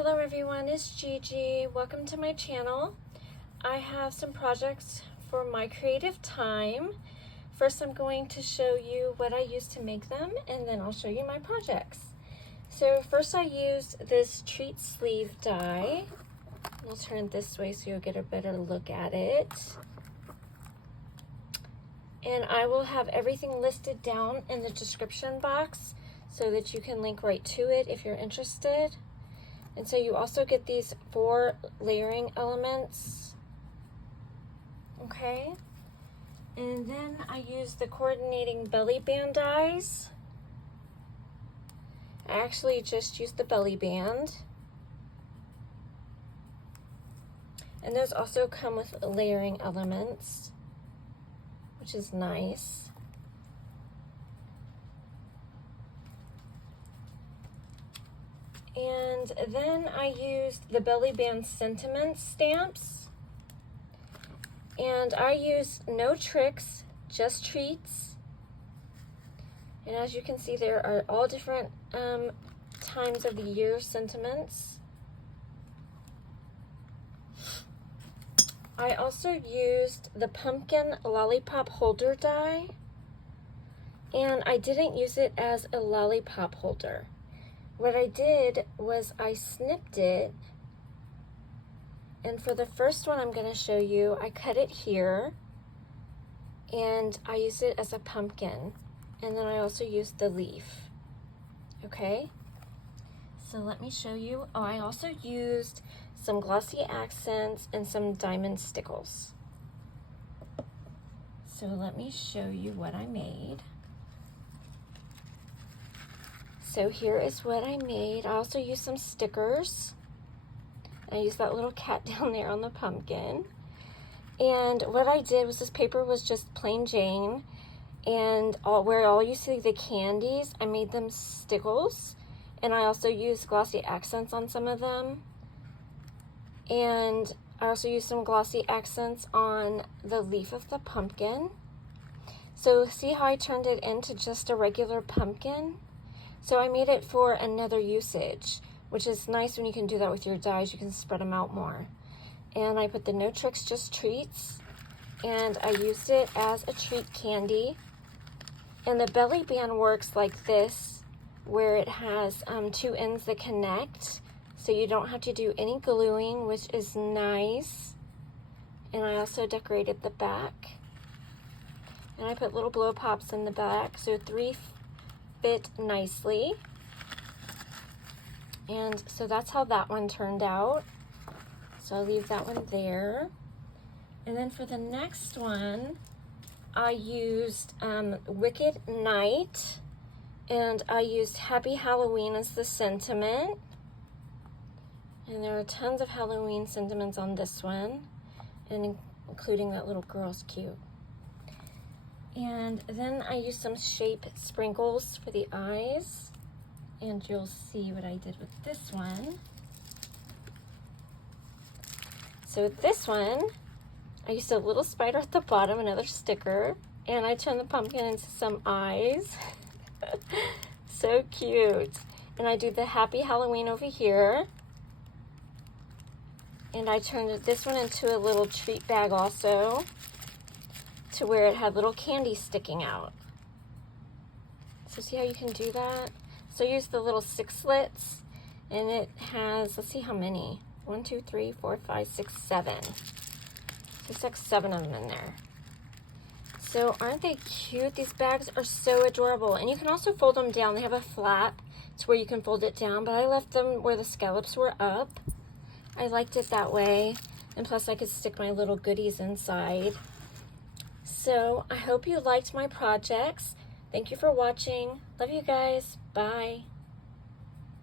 Hello everyone, it's Gigi. Welcome to my channel. I have some projects for my creative time. First I'm going to show you what I use to make them, and then I'll show you my projects. So first I used this treat sleeve die. I'll turn it this way so you'll get a better look at it. And I will have everything listed down in the description box so that you can link right to it if you're interested. And so you also get these 4 layering elements, okay? And then I use the coordinating belly band dies. I actually just used the belly band. And those also come with layering elements, which is nice. And then I used the belly band sentiment stamps. And I used no tricks, just treats. And as you can see, there are all different times of the year sentiments. I also used the pumpkin lollipop holder die. And I didn't use it as a lollipop holder. What I did was I snipped it, and for the first one I'm going to show you, I cut it here, and I used it as a pumpkin, and then I also used the leaf, okay? So let me show you. Oh, I also used some glossy accents and some diamond stickles. So let me show you what I made. So here is what I made. I also used some stickers. I used that little cat down there on the pumpkin. And what I did was, this paper was just plain Jane, and where all you see the candies, I made them stickles, and I also used glossy accents on some of them. And I also used some glossy accents on the leaf of the pumpkin. So see how I turned it into just a regular pumpkin? So I made it for another usage, which is nice when you can do that with your dies. You can spread them out more. And I put the no tricks, just treats, and I used it as a treat candy. And the belly band works like this, where it has 2 ends that connect, so you don't have to do any gluing, which is nice. And I also decorated the back. And I put little blow pops in the back, so 3 fit nicely. And so that's how that one turned out. So I'll leave that one there. And then for the next one, I used Wicked Night, and I used Happy Halloween as the sentiment. And there are tons of Halloween sentiments on this one, and including that little girl's cute. And then I used some shape sprinkles for the eyes, and you'll see what I did with this one. So with this one, I used a little spider at the bottom, another sticker, and I turned the pumpkin into some eyes. So cute. And I do the Happy Halloween over here. And I turned this one into a little treat bag also, to where it had little candy sticking out. So see how you can do that? So use the little 6 slits, and it has, let's see how many. 1, 2, 3, 4, 5, 6, 7. There's like 7 of them in there. So aren't they cute? These bags are so adorable. And you can also fold them down. They have a flap to where you can fold it down, but I left them where the scallops were up. I liked it that way. And plus I could stick my little goodies inside. So I hope you liked my projects. Thank you for watching. Love you guys. Bye.